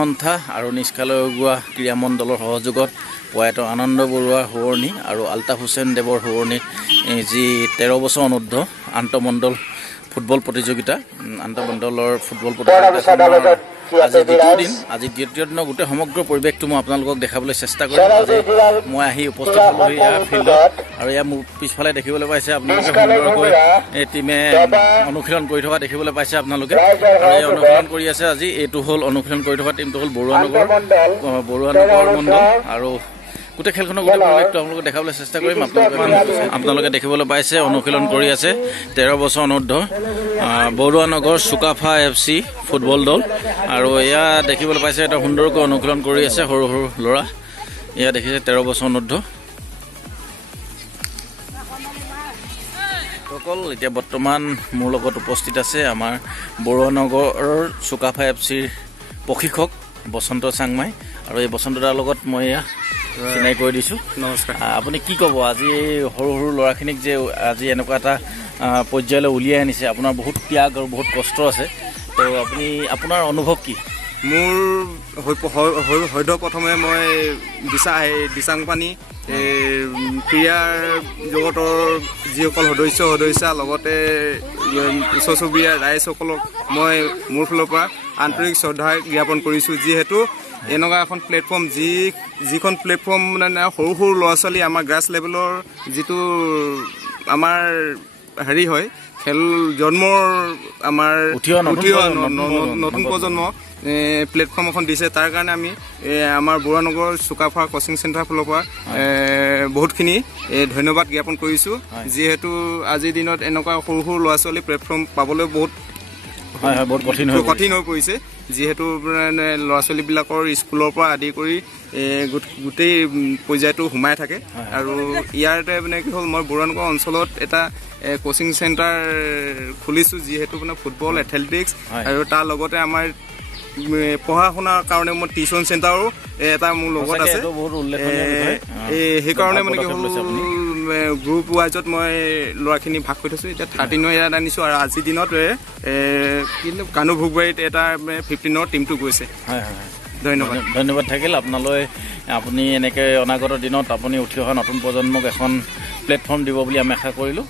সন্থা আৰু নিষ্কালয়গোৱা ক্ৰীড়া মণ্ডলৰ সহযোগত প্ৰয়াত আনন্দ বৰুৱাৰ সোঁৱৰণি আৰু আলতাফ হুছেইন দেৱৰ সোঁৱৰণি যি 13 বছৰ অনূৰ্ধ্ব আন্তঃমণ্ডল ফুটবল প্ৰতিযোগিতা আন্তঃমণ্ডলৰ ফুটবল প্ৰতিযোগিতা আজি দ্বিতীয় দিনৰ গোটেই সমগ্ৰ পৰিৱেশটো মই আপোনালোকক দেখাবলৈ চেষ্টা কৰিম। আজি মই আহি উপস্থিত হ'লোঁ ইয়াৰ ফিল্ডত আৰু ইয়াৰ মোৰ পিছফালে দেখিবলৈ পাইছে আপোনালোকে সুন্দৰকৈ এই টিমে অনুশীলন কৰি থকা দেখিবলৈ পাইছে আপোনালোকে। আৰু এই অনুশীলন কৰি আছে আজি এইটো হ'ল অনুশীলন কৰি থকা টিমটো হ'ল বৰুৱা নগৰ মণ্ডল আৰু গোটেই খেলখনৰ গোটেই পৰিৱেশটো আপোনালোকে দেখাবলৈ চেষ্টা কৰিম। আপোনালোকে দেখিবলৈ পাইছে অনুশীলন কৰি আছে 13 বছৰ অনূৰ্ধ্ব বৰুৱা নগৰ চুকাফা FC ফুটবল দল আৰু এয়া দেখিবলৈ পাইছে এটা সুন্দৰকৈ অনুশীলন কৰি আছে সৰু সৰু ল'ৰা। এয়া দেখিছে 13 বছৰ অনূৰ্ধ্ব সকল এতিয়া বৰ্তমান মোৰ লগত উপস্থিত আছে আমাৰ বৰুৱা নগৰৰ চুকাফা FCৰ প্ৰশিক্ষক বসন্ত চাংমাই আৰু এই বসন্ত দাৰ লগত মই এয়া চিনাই কৰি দিছোঁ। নমস্কাৰ। আপুনি কি ক'ব আজি সৰু সৰু ল'ৰাখিনিক যে আজি এনেকুৱা এটা পৰ্যায়লৈ উলিয়াই আনিছে, আপোনাৰ বহুত ত্যাগ আৰু বহুত কষ্ট আছে, তো আপুনি আপোনাৰ অনুভৱ কি? মোৰ হয়তো প্ৰথমে মই দিচাংপানী ক্ৰীড়াৰ জগতৰ যিসকল সদস্যা লগতে ওচৰ চুবুৰীয়া ৰাইজসকলক মই মোৰ ফালৰ পৰা আন্তৰিক শ্ৰদ্ধা জ্ঞাপন কৰিছোঁ। যিহেতু এনেকুৱা এখন প্লেটফৰ্ম যিখন প্লেটফৰ্ম মানে সৰু সৰু ল'ৰা ছোৱালী আমাৰ গ্ৰাছ লেভেলৰ যিটো আমাৰ হেৰি হয় খেল জন্মৰ আমাৰ নতুন প্ৰজন্ম প্লেটফৰ্ম এখন দিছে, তাৰ কাৰণে আমি আমাৰ বৰুৱা নগৰ চুকাফা কোচিং চেণ্টাৰৰ ফালৰ পৰা বহুতখিনি ধন্যবাদ জ্ঞাপন কৰিছোঁ। যিহেতু আজিৰ দিনত এনেকুৱা সৰু সৰু ল'ৰা ছোৱালী প্লেটফৰ্ম পাবলৈ বহুত কঠিন হৈ পৰিছে। যিহেতু ল'ৰা ছোৱালীবিলাকৰ স্কুলৰ পৰা আদি কৰি গোটেই পৰ্যায়টো সোমাই থাকে আৰু ইয়াতে মানে কি হ'ল মই বৰুৱা নগৰ অঞ্চলত এটা কোচিং চেণ্টাৰ খুলিছোঁ, যিহেতু মানে ফুটবল এথলেটিক্স আৰু তাৰ লগতে আমাৰ পঢ়া শুনাৰ কাৰণে মই টিউশ্যন চেণ্টাৰো এটা মোৰ লগত আছে। সেইকাৰণে মানে কি হ'ল গ্ৰুপ ৱাইজত মই ল'ৰাখিনি ভাগ কৰি থৈছোঁ। এতিয়া 13 ইয়াত আনিছোঁ আৰু আজিৰ দিনত কানু ভোগবাৰীত এটা 15 টিমটো গৈছে। ধন্যবাদ থাকিল আপোনালৈ। আপুনি এনেকৈ অনাগত দিনত আপুনি উঠি অহা নতুন প্ৰজন্মক এখন প্লেটফৰ্ম দিব বুলি আমি আশা কৰিলোঁ।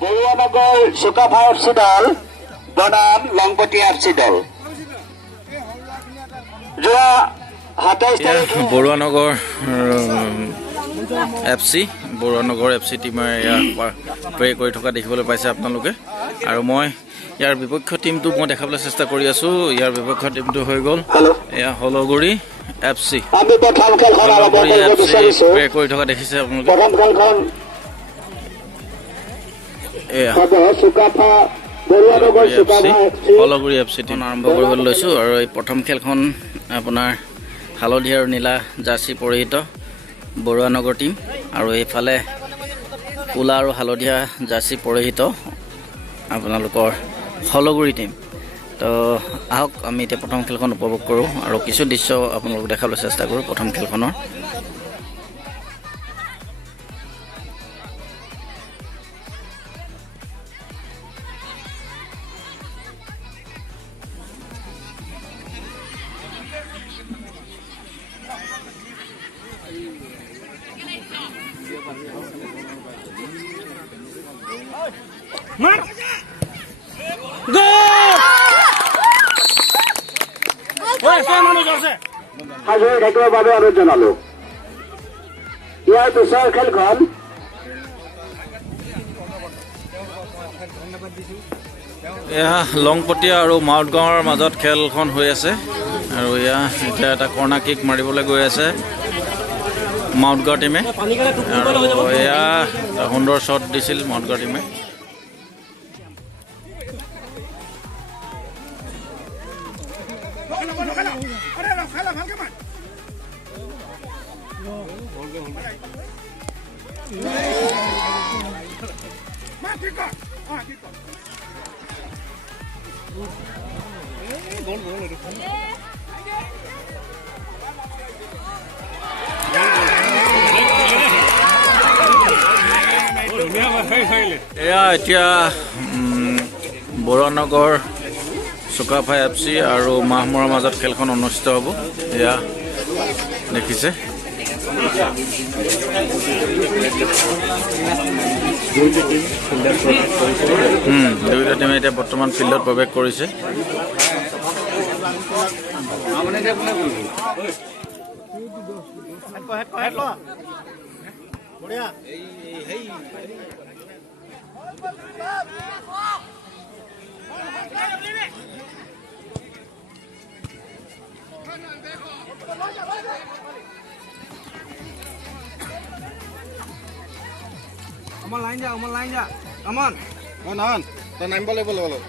বৰুৱা নগৰ চুকাফা FC দল বনাম লংপতি FC দল যোৱা 27 তাৰিখে বৰুৱা নগৰ FC টিমে প্ৰে কৰি থকা দেখিবলৈ পাইছে আপোনালোকে। আৰু মই ইয়াৰ বিপক্ষ টিমটো মই দেখাবলৈ চেষ্টা কৰি আছোঁ। ইয়াৰ বিপক্ষ টিমটো হৈ গ'ল এয়া হলগুৰি FC। আমি প্ৰথম খেলখন আৰম্ভ কৰিব বিচাৰিছোঁ। প্ৰে কৰি থকা দেখিছে আপোনালোকে। প্ৰথম খেলখন এয়া হলগুৰি FC টিম আৰম্ভ কৰিবলৈ লৈছোঁ আৰু এই প্ৰথম খেলখন আপোনাৰ হালধীয়া আৰু নীলা জাৰ্চি পৰিহিত বৰুৱা নগৰ টিম আৰু এইফালে ক'লা আৰু হালধীয়া জাৰ্চি পৰিহিত আপোনালোকৰ হলগুৰি টিম। তো আহক আমি এতিয়া প্ৰথম খেলখন উপভোগ কৰোঁ আৰু কিছু দৃশ্য আপোনালোকক দেখাবলৈ চেষ্টা কৰোঁ প্ৰথম খেলখনৰ। সাজু থাকিবৰ বাবে অনুৰোধ জনালোঁ। ইয়াৰ পিছৰ খেলখন এয়া লংপটীয়া আৰু মাউতগাঁৱৰ মাজত খেলখন হৈ আছে আৰু এয়া এতিয়া এটা কৰ্ণাৰ কিক মাৰিবলৈ গৈ আছে মাউণ্টগাঁও টিমে আৰু এয়া সুন্দৰ শ্বট দিছিল মাউণ্টগাঁও টিমে। এয়া এতিয়া বৰুৱানগৰ চুকাফা FC আৰু মাহমৰাৰ মাজত খেলখন অনুষ্ঠিত হ'ব। এয়া দেখিছে দুয়োটা টিমে এতিয়া বৰ্তমান ফিল্ডত প্ৰৱেশ কৰিছে। Aman lain ya. Aman. Non. Nam boleh. Non.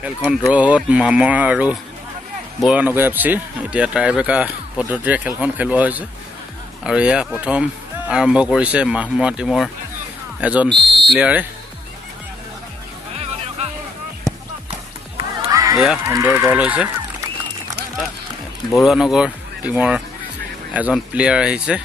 খেলখন ড্ৰত মামৰা আৰু বৰুৱানগৰ FC এতিয়া টাইব্ৰেকাৰ পদ্ধতিৰে খেলখন খেলোৱা হৈছে আৰু এয়া প্ৰথম আৰম্ভ কৰিছে মাহমৰা টিমৰ এজন প্লেয়াৰে। এয়া সুন্দৰ গল হৈছে। বৰুৱানগৰ টিমৰ এজন প্লেয়াৰ আহিছে।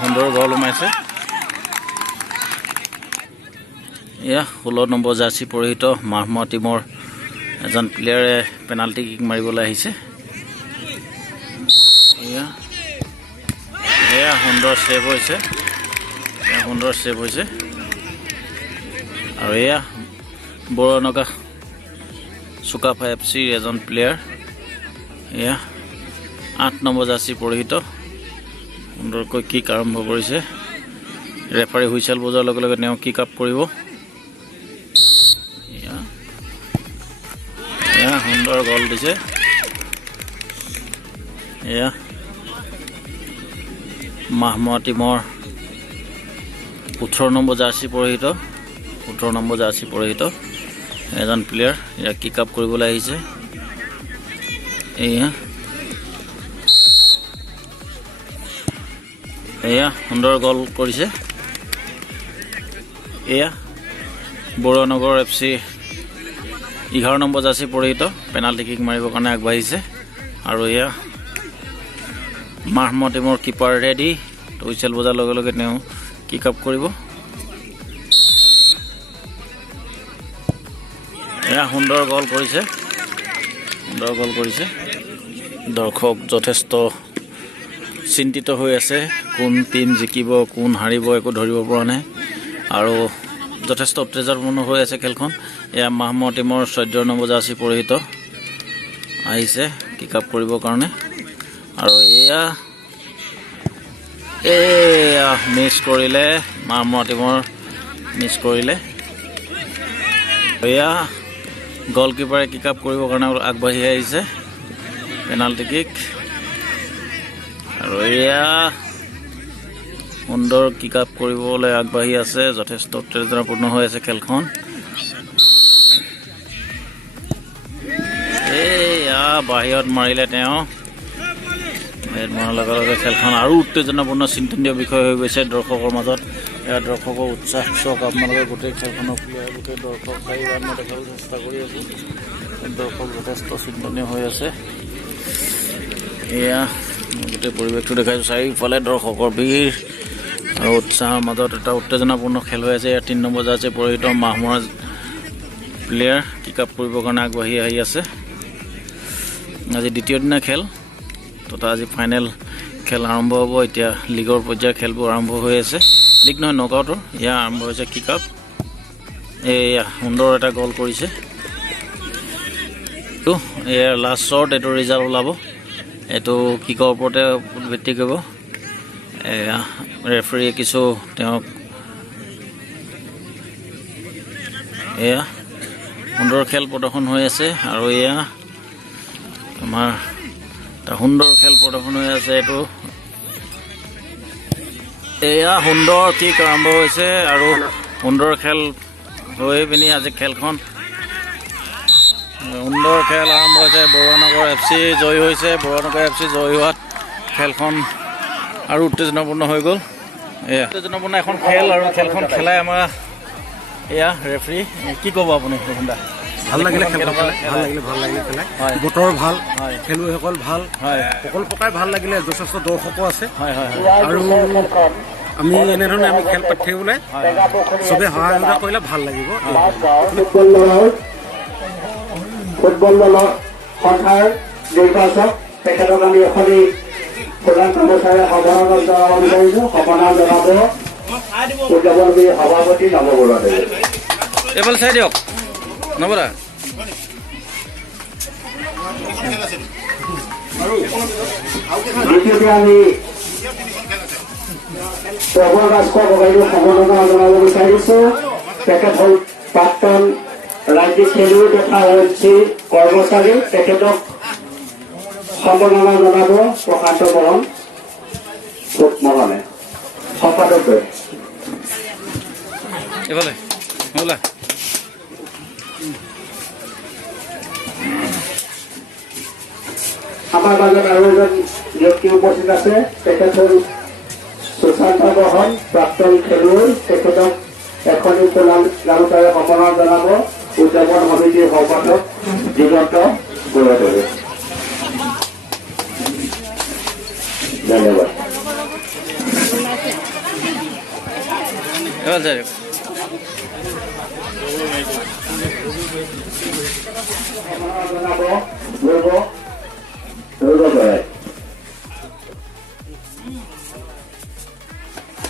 সুন্দৰ গল সোমাইছে। এয়া 16 নম্বৰ জাৰ্চি পৰিহিত মাহমৰা টিমৰ এজন প্লেয়াৰে পেনাল্টি কিক মাৰিবলৈ আহিছে। এয়া সুন্দৰ ছেভ হৈছে। আৰু এয়া বৰুৱানগৰ চুকাফা FC এজন প্লেয়াৰ। এয়া 8 নম্বৰ জাৰ্চি পৰিহিত সুন্দৰকৈ কিক আৰম্ভ কৰিছে। ৰেফাৰী হুইচেল বজোৱাৰ লগে লগে তেওঁ কিক আপ কৰিব। এয়া সুন্দৰ গল দিছে। এয়া মাহমৰা টিমৰ 18 নম্বৰ জাৰ্চি পৰিহিত এজন প্লেয়াৰ ইয়াক কিক আপ কৰিবলৈ আহিছে। এয়া সুন্দৰ গল কৰিছে। এয়া বৰুৱানগৰ FC 11 নম্বৰ জাৰ্চি পৰিহিত পেনাল্টি কিক মাৰিবৰ কাৰণে আগবাঢ়িছে আৰু এয়া মাহমৰা টিমৰ কিপাৰ ৰেডি হুইচেল বজাৰ লগে লগে তেওঁ কিক আপ কৰিব। এয়া সুন্দৰ গল কৰিছে। দৰ্শক যথেষ্ট চিন্তিত হৈ আছে, কোন টিম জিকিব কোন হাৰিব একো ধৰিব পৰা নাই আৰু যথেষ্ট উত্তেজনাপূৰ্ণ হৈ আছে খেলখন। এয়া মাহমৰা টিমৰ 14 নম্বৰ জাৰ্চি পৰিহিত আহিছে কিক আপ কৰিবৰ কাৰণে আৰু এয়া মিছ কৰিলে মাহমৰা টিমৰ এয়া গলকিপাৰে কিক আপ কৰিবৰ কাৰণে আগবাঢ়ি আহিছে পেনাল্টি কিক আৰু এয়া সুন্দৰ কিক আপ কৰিবলৈ আগবাঢ়ি আছে। যথেষ্ট উত্তেজনাপূৰ্ণ হৈ আছে খেলখন। এয়া বাহিৰত মাৰিলে তেওঁ। মৰাৰ লগে লগে খেলখন আৰু উত্তেজনাপূৰ্ণ চিন্তনীয় বিষয় হৈ গৈছে দৰ্শকৰ মাজত। এয়া দৰ্শকৰ উৎসাহ চাওক আপোনালোকে গোটেই খেলখনৰ প্লেয়াৰ গোটেই দৰ্শক চাই মই দেখাবলৈ চেষ্টা কৰি আছোঁ। দৰ্শক যথেষ্ট চিন্তনীয় হৈ আছে। এয়া গোটেই পৰিৱেশটো দেখাইছোঁ। চাৰিওফালে দৰ্শকৰ ভিৰ আৰু উৎসাহৰ মাজত এটা উত্তেজনাপূৰ্ণ খেল হৈ আছে। ইয়াৰ 3 নম্বৰ জাৰ্চি পৰিহিত মাহমৰা প্লেয়াৰ কিক আপ কৰিবৰ কাৰণে আগবাঢ়ি আহি আছে। আজি দ্বিতীয় দিনা খেল তথা আজি ফাইনেল খেল আৰম্ভ হ'ব। এতিয়া লীগৰ পৰ্যায়ৰ খেলবোৰ আৰম্ভ হৈ আছে। লীগ নহয়, নকআউটৰ ইয়াৰ আৰম্ভ হৈছে কিক আপ। এয়া সুন্দৰ এটা গ'ল কৰিছে। এয়া লাষ্ট শ্বট, এইটো ৰিজাল্ট ওলাব। এইটো কিকৰ ওপৰতে ভিত্তি কৰিব। এয়া ৰেফাৰীয়ে কিছু তেওঁক এয়া সুন্দৰ খেল প্ৰদৰ্শন হৈ আছে। আৰু এয়া আমাৰ এটা সুন্দৰ খেল প্ৰদৰ্শন হৈ আছে। এইটো এয়া সুন্দৰ কিক আৰম্ভ হৈছে আৰু সুন্দৰ খেল হৈ পিনি আজি খেলখন সুন্দৰ খেল আৰম্ভ হৈছে। বৰুৱানগৰ FC জয়ী হৈছে। বৰুৱানগৰ FC জয়ী হোৱাত খেলখন আৰু উত্তেজনাপূৰ্ণ হৈ গ'ল। এয়া উত্তেজনাপূৰ্ণ এখন খেল আৰু খেলখন খেলাই আমাৰ এয়া ৰেফাৰী। কি ক'ব আপুনি? ভাল লাগিলে খেলখন, ভাল লাগিলে খেলাই। বতৰ ভাল, খেলুৱৈসকল ভাল, সকলো প্ৰকাৰে ভাল লাগিলে। যথেষ্ট দৰ্শকো আছে আৰু আমি এনেধৰণে আমি খেল পাতি থাকিবলৈ চবে সহায়তা কৰিলে ভাল লাগিব। ফুটবল দলৰ সন্থাৰ নিৰ্বাচক তেখেতক আমি এখনি প্ৰধান কৰ্মচাৰীয়ে সভাপতি জনাব বিচাৰিছোঁ। সমাধান জনাব উদযাপনকাৰী সভাপতি নৱ বৰুৱাদেৱে। এইফালে চাই দিয়ক নবদা। দ্বিতীয়তে আমি প্ৰবল ৰাজখোৱা গগৈক সম্বৰ্ধনা জনাব বিচাৰিছোঁ। তেখেত হ'ল প্ৰাক্তন ৰাজ্যিক খেলুৱৈ তথা OMC কৰ্মচাৰী। তেখেতক সম্বৰ্ধনা জনাব প্ৰশান্ত বৰণ মহনে সম্পাদক। এইফালে ব'লা। আমাৰ মাজত আৰু এজন ব্যক্তি উপস্থিত আছে। তেখেত হ'ল সুশান্ত বহন, প্ৰাক্তন খেলুৱৈ। তেখেতক এখনি গামোচাৰে সম্বৰ্ধনা জনাব উদযাপন সমিতিৰ সম্পাদক দিগন্ত বৰুৱাদেৱে। ধন্যবাদ।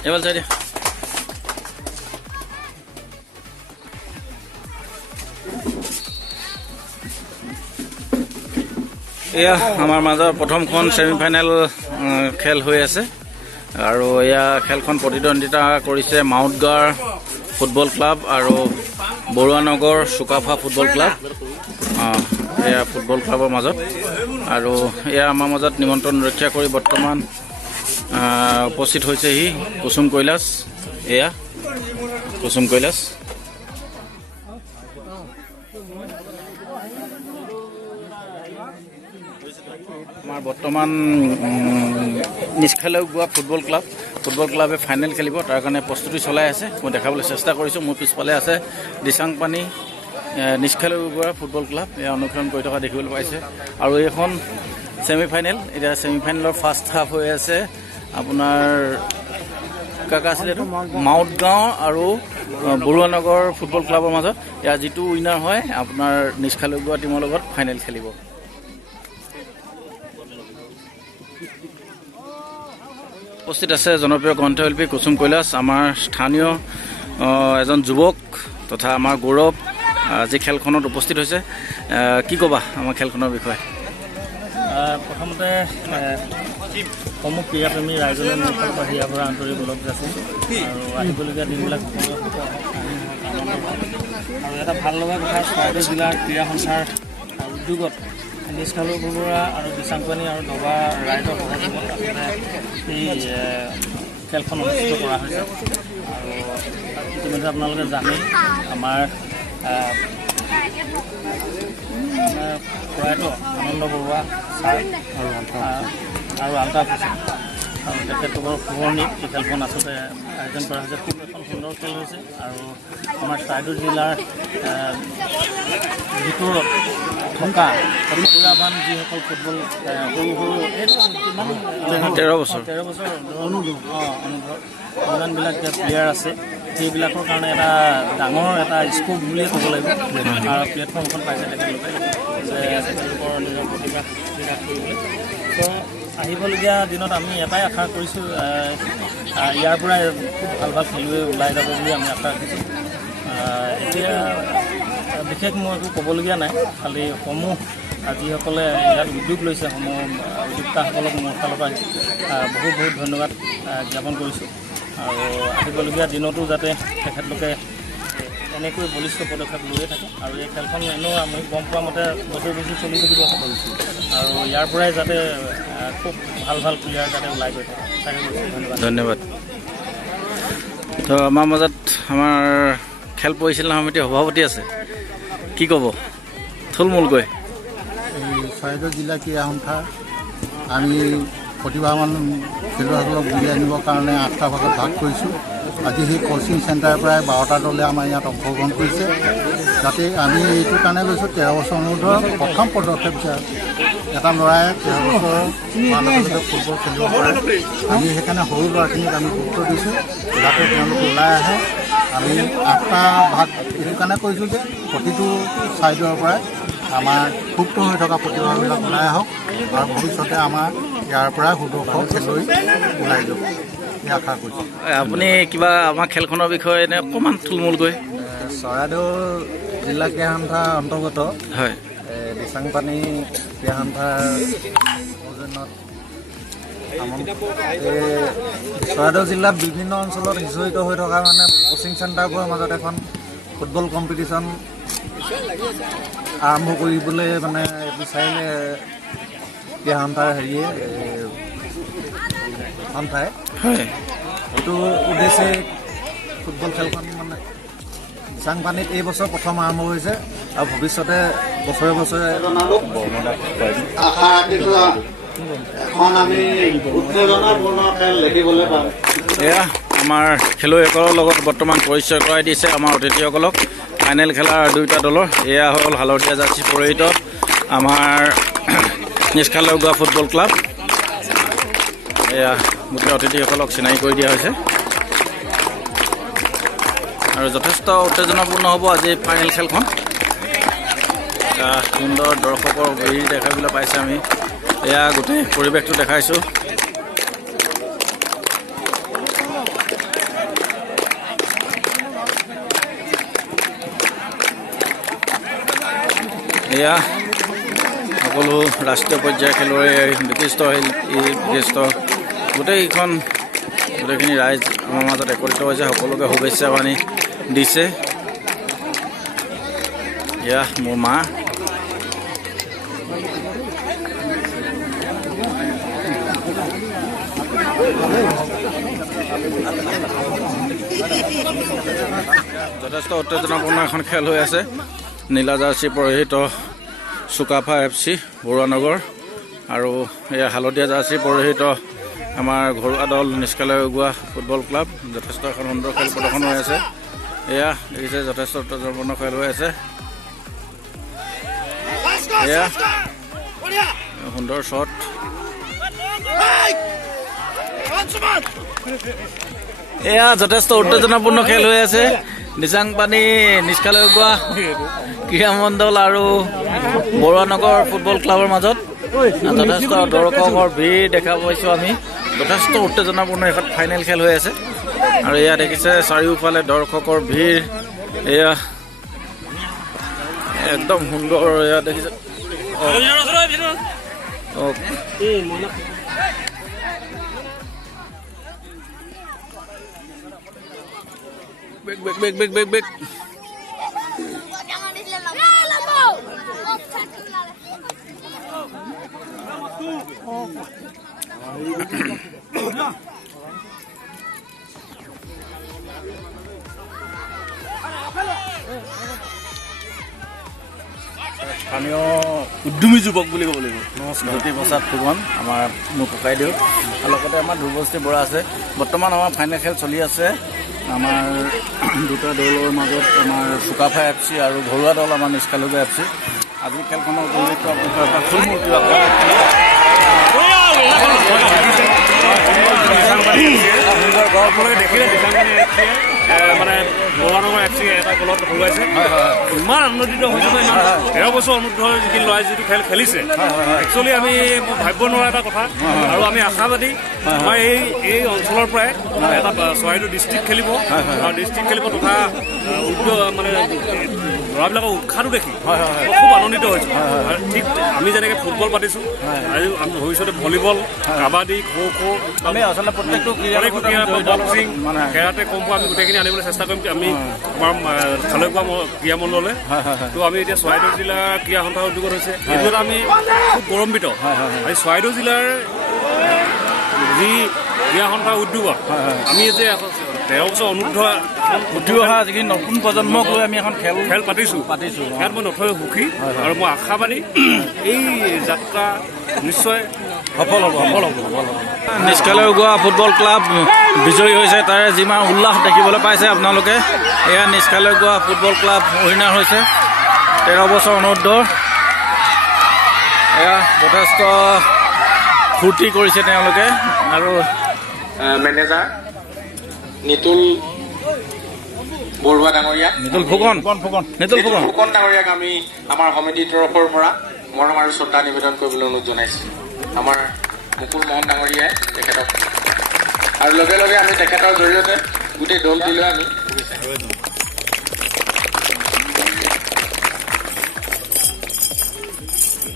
এইফালে চাই দিয়া। এয়া আমাৰ মাজৰ প্ৰথমখন ছেমিফাইনেল খেল হৈ আছে আৰু এয়া খেলখন প্ৰতিদ্বন্দ্বিতা কৰিছে মাউণ্টগাঁৱৰ ফুটবল ক্লাব আৰু বৰুৱানগৰ চুকাফা ফুটবল ক্লাব। এয়া ফুটবল ক্লাবৰ মাজত আৰু এয়া আমাৰ মাজত নিমন্ত্ৰণ ৰক্ষা কৰি বৰ্তমান উপস্থিত হৈছেহি কুসুম কৈলাশ। এয়া কুসুম কৈলাশ। আমাৰ বৰ্তমান নিষ্খালগুৱা ফুটবল ক্লাবে ফাইনেল খেলিব, তাৰ কাৰণে প্ৰস্তুতি চলাই আছে। মই দেখাবলৈ চেষ্টা কৰিছোঁ। মোৰ পিছফালে আছে দিচাংপানী নিষ্খালগুৱা ফুটবল ক্লাব। এয়া অনুসৰণ কৰি থকা দেখিবলৈ পাইছে। আৰু এইখন ছেমিফাইনেল, এতিয়া ছেমিফাইনেলৰ ফাৰ্ষ্ট হাফ হৈ আছে আপোনাৰ কাকা আছিলে মাউণ্টগাঁও আৰু বৰুৱানগৰ ফুটবল ক্লাবৰ মাজত। ইয়াৰ যিটো উইনাৰ হয় আপোনাৰ নিষ্খালগুৱা টিমৰ লগত ফাইনেল খেলিব। উপস্থিত আছে জনপ্ৰিয় কণ্ঠশিল্পী কুসুম কৈলাশ, আমাৰ স্থানীয় এজন যুৱক তথা আমাৰ গৌৰৱ। আজি খেলখনত উপস্থিত হৈছে। কি ক'বা আমাৰ খেলখনৰ বিষয়ে? প্ৰথমতে সমূহ ক্ৰীড়াপ্ৰেমী ৰাইজলৈ মোৰ ফালৰ পৰা হিয়াৰ পৰা আন্তৰিক ওলগ যাচোঁ আৰু আহিবলগীয়া দিনবিলাক আৰু এটা ভাল লগা কথা, চৰাইদেউ জিলাৰ ক্ৰীড়া সন্থাৰ উদ্যোগত নিষ্খালু বৰুৱা আৰু দিচাংপানী আৰু দবা ৰাইজৰ সহযোগত আচলতে এই খেলখন অনুষ্ঠিত কৰা হৈছে। আৰু ইতিমধ্যে আপোনালোকে জানেই আমাৰ প্ৰয়াত আনন্দ বৰুৱা ছাৰ আৰু আলতাফ হুছেইন আৰু তেখেতলোকৰ শুৱনিত এই খেলখন আচলতে আয়োজন কৰা হৈছে। খুব এখন সুন্দৰ খেল হৈছে আৰু আমাৰ চৰাইদেউ জিলাৰ ভিতৰত থকা প্ৰতিভাৱান যিসকল ফুটবল সৰু সৰু এইটো কিমান 13 বছৰ অনুভৱ যিমানবিলাক প্লেয়াৰ আছে সেইবিলাকৰ কাৰণে এটা ডাঙৰ এটা স্কোপ বুলিয়ে ক'ব লাগিব আৰু প্লেটফৰ্মখন পাইছে তেখেতলোকে যে তেখেতলোকৰ নিজৰ প্ৰতিভা বিকাশ কৰিবলৈ তো আহিবলগীয়া দিনত আমি এটাই আশা কৰিছোঁ ইয়াৰ পৰাই খুব ভাল ভাল খেলুৱৈ ওলাই যাব বুলি আমি আশা ৰাখিছোঁ এতিয়া বিশেষ মই একো ক'বলগীয়া নাই খালি সমূহ যিসকলে ইয়াত উদ্যোগ লৈছে সমূহ উদ্যোক্তাসকলক মোৰ ফালৰ পৰা বহুত বহুত ধন্যবাদ জ্ঞাপন কৰিছোঁ আৰু আহিবলগীয়া দিনতো যাতে তেখেতলোকে এনেকৈ বলিষ্ঠ পদক্ষেপ লৈয়ে থাকে আৰু এই খেলখন এনেও আমি গম পোৱা মতে বছৰ বছৰ চলি থাকিব আৰু ইয়াৰ পৰাই যাতে খুব ভাল ভাল প্লেয়াৰ যাতে ওলাই গৈ থাকে তাকে ধন্যবাদ ধন্যবাদ তো আমাৰ মাজত আমাৰ খেল পৰিচালনা সমিতিৰ সভাপতি আছে কি ক'ব থুলমূলকৈ চৰাইদেউ জিলা ক্ৰীড়া সন্থা আমি প্ৰতিভাৱান খেলুৱৈসকলক উলিয়াই আনিবৰ কাৰণে 8টা ভাগত ভাগ কৰিছোঁ আজি সেই কোচিং চেণ্টাৰৰ পৰাই 12টা দলে আমাৰ ইয়াত অংশগ্ৰহণ কৰিছে যাতে আমি এইটো কাৰণে লৈছোঁ 13 বছৰ অনুৰ্ধৰ প্ৰথম পদক্ষেপ এটা ল'ৰাই 13 বছৰ ফুটবল খেলিব পাৰে আমি সেইকাৰণে সৰু ল'ৰাখিনিক আমি গুৰুত্ব দিছোঁ যাতে তেওঁলোক ওলাই আহে আমি 8টা ভাগ এইটো কাৰণে কৰিছোঁ যে প্ৰতিটো ছাইডৰ পৰাই আমাৰ সুপ্ত হৈ থকা প্ৰতিভাবিলাক ওলাই আহক আৰু ভৱিষ্যতে আমাৰ ইয়াৰ পৰা সুদক্ষ খেলুৱৈ ওলাই যাব এই আশা কৰিছোঁ আপুনি কিবা আমাৰ খেলখনৰ বিষয়ে এনে অকণমান থুলমূলকৈ চৰাইদেউ জিলা ক্ৰীড়া সন্থাৰ অন্তৰ্গত হয় দিচাংপানী ক্ৰীড়া সন্থাৰ সৌজন্যত চৰাইদেউ জিলাত বিভিন্ন অঞ্চলত সিঁচৰিত হৈ থকা মানে কোচিং চেণ্টাৰবোৰৰ মাজত এখন ফুটবল কম্পিটিশ্যন আৰম্ভ কৰিবলৈ মানে বিচাৰিলে ক্ৰীড়া সন্থাৰ সন্থাই এইটো উদ্দেশ্যে ফুটবল খেলখন মানে দিচাংপানীত এই বছৰ প্ৰথম আৰম্ভ হৈছে আৰু ভৱিষ্যতে বছৰে বছৰে আশা ৰাখিছোঁ এখন আমি উত্তেজনাপূৰ্ণ খেল দেখিবলৈ পাম এয়া আমাৰ খেলুৱৈসকলৰ লগত বৰ্তমান পৰিচয় কৰাই দিছে আমাৰ অতিথিসকলক ফাইনেল খেলাৰ দুয়োটা দলৰ এয়া হ'ল হালধীয়া জাৰ্চি পৰিহিত আমাৰ নিষ্কালগুৱা ফুটবল ক্লাব এয়া গোটেই অতিথিসকলক চিনাকি কৰি দিয়া হৈছে আৰু যথেষ্ট উত্তেজনাপূৰ্ণ হ'ব আজি ফাইনেল খেলখন সুন্দৰ দৰ্শকৰ ভিৰ দেখাবলৈ পাইছে আমি এয়া গোটেই পৰিৱেশটো দেখাইছোঁ এয়া সকলো ৰাষ্ট্ৰীয় পৰ্যায়ৰ খেলুৱৈ বিশিষ্ট গোটেইখিনি ৰাইজ আমাৰ মাজত একত্ৰিত হৈছে সকলোকে শুভেচ্ছা বাণী দিছে এয়া মোৰ মা যথেষ্ট উত্তেজনাপূৰ্ণ এখন খেল হৈ আছে নীলা জাৰ্চি পৰিহিত চুকাফা FC বৰুৱানগৰ আৰু এয়া হালধীয়া জাৰ্চি পৰিহিত আমাৰ ঘৰুৱা দল নিষ্কালগুৱা ফুটবল ক্লাব যথেষ্ট এখন সুন্দৰ খেল প্ৰদৰ্শন হৈ আছে এয়া দেখিছে যথেষ্ট উত্তেজনাপূৰ্ণ খেল হৈ আছে এয়া সুন্দৰ শ্বট এয়া যথেষ্ট উত্তেজনাপূৰ্ণ খেল হৈ আছে দিচাংপানী নিষ্কালগুৱা ক্ৰীড়া মণ্ডল আৰু বৰুৱানগৰ ফুটবল ক্লাবৰ মাজত যথেষ্ট দৰ্শকৰ ভিৰ দেখা পাইছোঁ আমি যথেষ্ট উত্তেজনাপূৰ্ণ এখন ফাইনেল খেল হৈ আছে আৰু এয়া দেখিছে চাৰিওফালে দৰ্শকৰ ভিৰ এয়া একদম সুন্দৰ এয়া দেখিছে বেক স্থানীয় উদ্যমী যুৱক বুলি ক'ব লাগিব জ্যোতি প্ৰসাদ ফুকন আমাৰ মোৰ ককাইদেউ আৰু লগতে আমাৰ ধ্ৰুৱশ্ৰী বৰা আছে বৰ্তমান আমাৰ ফাইনেল খেল চলি আছে আমাৰ দুটা দলৰ মাজত আমাৰ চুকাফা FC আৰু ঘৰুৱা দল আমাৰ নিষ্কালগুৱা FC আজি খেলখনৰ জৰিয়তে থুলমূলকৈ দেখিলে মানে বৰুৱানগৰ FC এটা গলত হৰুৱাইছে ইমান আনন্দিত হৈছোঁ মই 13 বছৰ অনুৰ্ধ যিখিনি ল'ৰাই যিটো খেল খেলিছে একচুৱেলি আমি ভাবিব নোৱাৰা এটা কথা আৰু আমি আশাবাদী আমাৰ এই অঞ্চলৰ পৰাই এটা চৰাইদেউ ডিষ্ট্ৰিক্ট খেলিব আৰু ডিষ্ট্ৰিক্ট খেলিব তথা মানে ল'ৰাবিলাকৰ উৎসাহটো দেখি খুব আনন্দিত হৈছোঁ ঠিক আমি যেনেকৈ ফুটবল পাতিছোঁ আজি আমি ভৱিষ্যতে ভলীবল কাবাডী খো খো আমি আচলতে প্ৰত্যেকটো বক্সিং কেৰাটে কম্পো আমি গোটেইখিনি আনিবলৈ চেষ্টা কৰিম আমি আমাৰ খালৈপোৱা ক্ৰীড়া মণ্ডলে তো আমি এতিয়া চৰাইদেউ জিলাৰ ক্ৰীড়া সন্থা উদ্যোগত হৈছে এইটো এটা আমি খুব গৌৰৱান্বিত আজি চৰাইদেউ জিলাৰ যি ক্ৰীড়া সন্থা উদ্যোগত আমি যে 13 বছৰ অনুৰ্ধ উঠি অহা যিখিনি নতুন প্ৰজন্মক লৈ আমি এখন খেল পাতিছোঁ ইয়াত মই নথৈ সুখী আৰু মই আশাবাদী এই যাত্ৰা নিশ্চয় সফল হ'ব নিষ্কালৈ গোৱা ফুটবল ক্লাব বিজয়ী হৈছে তাৰে যিমান উল্লাস দেখিবলৈ পাইছে আপোনালোকে এয়া নিষ্কালৈ গোৱা ফুটবল ক্লাব উইনাৰ হৈছে 13 বছৰ অনুৰ্ধ এয়া যথেষ্ট ফূৰ্তি কৰিছে তেওঁলোকে আৰু মেনেজাৰ নিতুল বৰুৱা ডাঙৰীয়া নিতুল ফুকন ডাঙৰীয়াক আমি আমাৰ সমিতিৰ তৰফৰ পৰা মৰম আৰু শ্ৰদ্ধা নিবেদন কৰিবলৈ অনুৰোধ জনাইছোঁ আমাৰ মুকুল মোহন ডাঙৰীয়াই তেখেতক আৰু লগে লগে আমি তেখেতৰ জৰিয়তে গোটেই দলটিলৈ আমি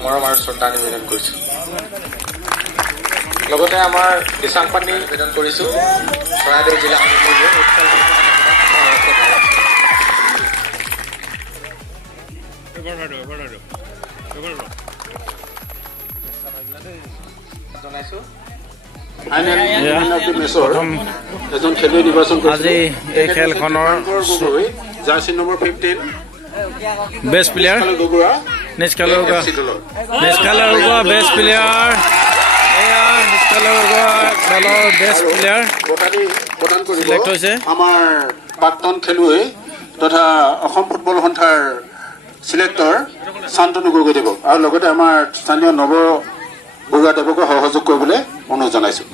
মৰম আৰু শ্ৰদ্ধা নিবেদন কৰিছোঁ লগতে আমাৰ দিচাংপানী নিবেদন কৰিছোঁ চৰাইদেউ জিলা জনাইছোঁ এজন খেলুৱৈ নিৰ্বাচন আজি এই খেলখনৰ জাৰ্চি নম্বৰ 15 বেষ্ট প্লেয়াৰ নিষ্কালৈ গোৱা বেষ্ট প্লেয়াৰ এয়া নিষ্কালৈ গোৱা খেলৰ বেষ্ট প্লেয়াৰ প্ৰদান চিলেক্ট হৈছে আমাৰ প্ৰাক্তন খেলুৱৈ তথা অসম ফুটবল সন্থাৰ চিলেক্টৰ শান্তনু গগৈদেৱ আৰু লগতে আমাৰ স্থানীয় নৱ বৰুৱাদেৱকো সহযোগ কৰিবলৈ অনুৰোধ জনাইছোঁ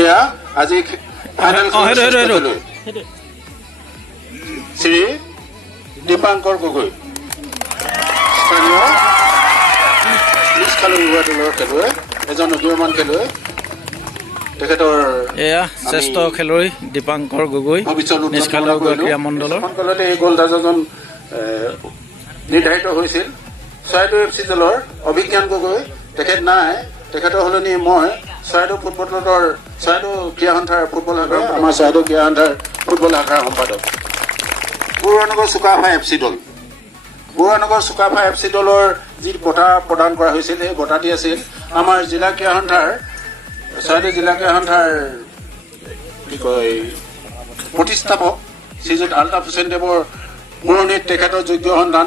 এয়া আজি ফাইনেল শ্ৰী দীপাংকৰ গগৈ স্থানীয় নিষ্কালৈ বৰুৱা দলৰ খেলুৱৈ এজন উদীয়মান খেলুৱৈ তেখেতৰ এয়া শ্ৰেষ্ঠ খেলুৱৈ দীপাংকৰ গগৈ নিষ্কালৈ গোৱা ক্ৰীড়া মণ্ডলৰ এই গ'লদাৰজন নিৰ্ধাৰিত হৈছিল চৰাইদেউ FC দলৰ অভিজ্ঞান গগৈ তেখেত নাই তেখেতৰ সলনি মই চৰাইদেউ ফুটবল দলৰ চৰাইদেউ ক্ৰীড়া সন্থাৰ ফুটবল শাখাৰ আমাৰ চৰাইদেউ ক্ৰীড়া সন্থাৰ ফুটবল শাখাৰ সম্পাদক বৰুৱানগৰ চুকাফা FC দল বৰুৱানগৰ চুকাফা FC দলৰ যি বঁটা প্ৰদান কৰা হৈছিল সেই বঁটাটি আছিল আমাৰ জিলা ক্ৰীড়া সন্থাৰ চৰাইদেউ জিলা ক্ৰীড়া সন্থাৰ কি কয় প্ৰতিষ্ঠাপক শ্ৰীযুত আলতাফ হুছেইন দেৱৰ মৰণিত তেখেতৰ যোগ্য সন্তান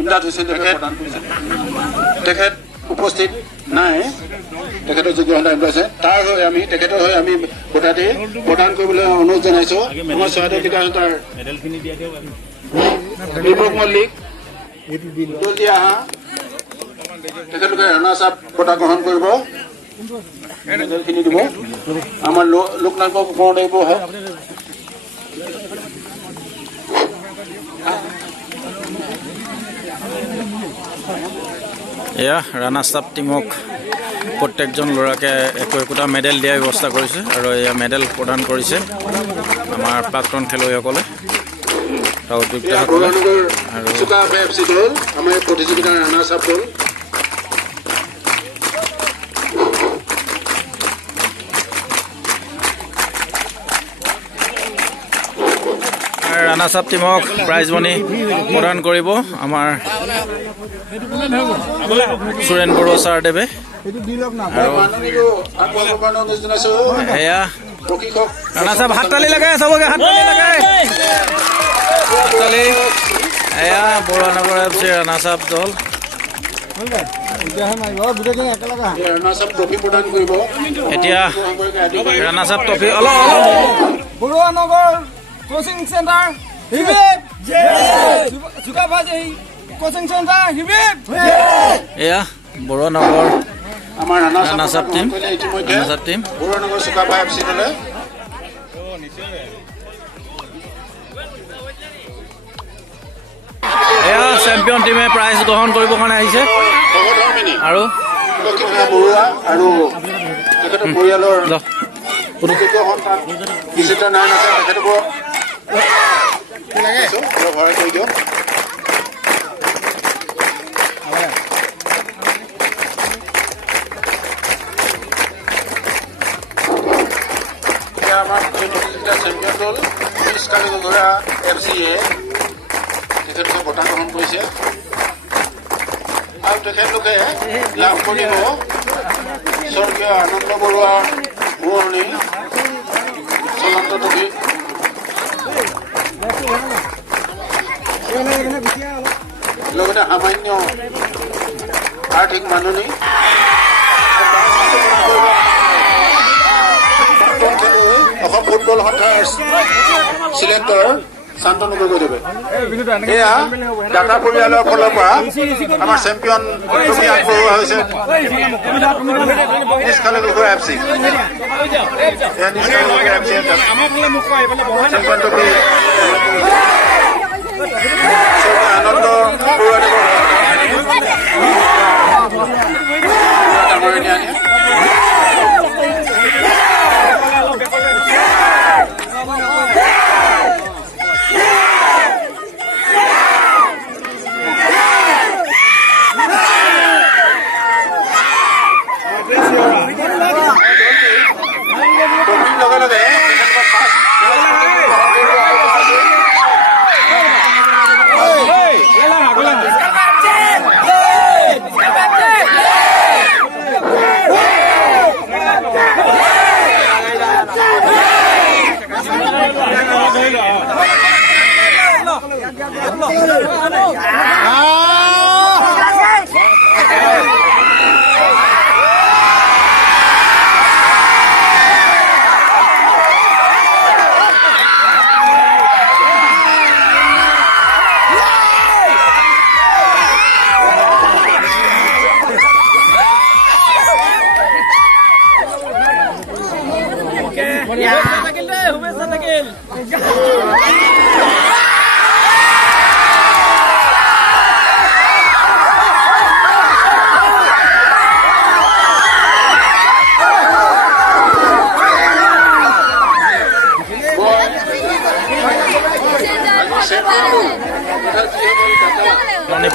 ইমদাদ হুছেইন দেৱে প্ৰদান কৰিছিল তেখেত উপস্থিত নাই তেখেতৰ যোগ্য সন্তান ইমদাদ আছে তাৰ হৈ আমি তেখেতৰ হৈ আমি বঁটাটি প্ৰদান কৰিবলৈ অনুৰোধ জনাইছোঁ আমাৰ চৰাইদেউ ক্ৰীড়া সন্থাৰ দীপক মল্লিক দলটি আহা তেখেতলোকে ৰাণাচাপ বঁটা গ্ৰহণ কৰিব মেডেলখিনি দিব আমাৰ লোকনাথ কোঁৱৰদেৱ হয় এয়া ৰাণাৰ্ছ আপ টিমক প্ৰত্যেকজন ল'ৰাকে একোটা মেডেল দিয়াৰ ব্যৱস্থা কৰিছে আৰু এয়া মেডেল প্ৰদান কৰিছে আমাৰ প্ৰাক্তন খেলুৱৈসকলে উদ্যোক্তাসকলে আৰু আমাৰ প্ৰতিযোগিতাৰ ৰাণাৰ্ছ আপ দল ৰাণাৰ্ছ আপ টিমক প্ৰাইজ মানি প্ৰদান কৰিব আমাৰ সুৰেণ বৰুৱা ছাৰদেৱে এয়া ৰাণাৰ্ছ আপ হাততালি লাগে চবকে হাততালি লাগে এয়া বৰুৱানগৰ FC ৰাণাৰ্ছ আপ দল এতিয়া ৰাণাৰ্ছ আপ ট্ৰফি অলপ বৰুৱানগৰ কোচিং চেণ্টাৰ চুকাফা এয়া বৰুৱা নগৰ আমাৰ নাচাপ টিম ইতিমধ্যে নাচাপ টিম বৰুৱানগৰ চুকাফা FC দলে এয়া চেম্পিয়ন টিমে প্ৰাইজ গ্ৰহণ কৰিবৰ কাৰণে আহিছে আৰু লক্ষীপ্ৰসাদ বৰুৱা আৰু তেখেতৰ পৰিয়ালৰ যোগ্য সন্তান বিচিত্ৰ নাৰায়ণ আছে তেখেতকো ভৰাই কৰি দিয়ক আমাৰ প্ৰতিযোগিতা চেম্পিয়ন দল কালি গগৈৰা FC-য়ে তেখেতলোকে বঁটা গ্ৰহণ কৰিছে আৰু তেখেতলোকে লাভ কৰিব স্বৰ্গীয় আনন্দ বৰুৱা সোঁৱৰণি চলন্ত ট্ৰফী লগতে সামান্য আৰ্থিক মাননি অসম ফুটবল সন্থাৰ চিলেক্টৰ শান্তনু গগৈদেৱে এয়া ডাটা পৰিয়ালৰ ফালৰ পৰা আমাৰ চেম্পিয়ন ট্ৰফী আগবঢ়োৱা হৈছে নিষ্কালে গগৈ FC এয়া নিষ্কালে গগৈ FC চেম্পিয়ন ট্ৰফী আনন্দ বৰুৱাদেৱৰ লগে লগে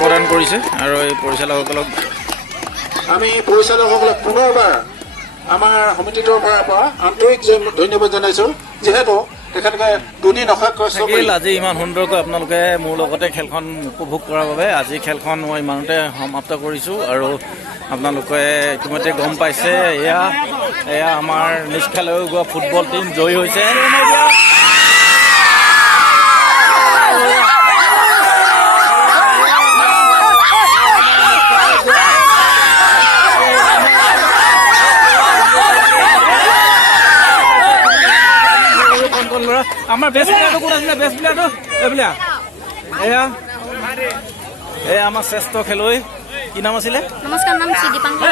প্ৰদান কৰিছে আৰু এই পৰিচালকসকলক আমি পৰিচালকসকলক পুনৰবাৰ আমাৰ সমিতিটোৰ পৰা আন্তৰিক ধন্যবাদ জনাইছো যিহেতু তেখেতলোকে দুদিন অশেষ কষ্ট কৰি আজি ইমান সুন্দৰকৈ আপোনালোকে মোৰ লগতে খেলখন উপভোগ কৰাৰ বাবে আজি খেলখন মই ইমানতে সমাপ্ত কৰিছোঁ আৰু আপোনালোকে ইতিমধ্যে গম পাইছে এয়া আমাৰ নিষ্কালৈ গোৱা ফুটবল টিম জয়ী হৈছে আমাৰ বেষ্ট প্লেয়াৰটো কোন আছিলে বেষ্ট প্লেয়াৰটো এইবিলাক এয়া আমাৰ শ্ৰেষ্ঠ খেলুৱৈ কি নাম আছিলে নমস্কাৰ নাম শ্ৰী দীপাংকৰ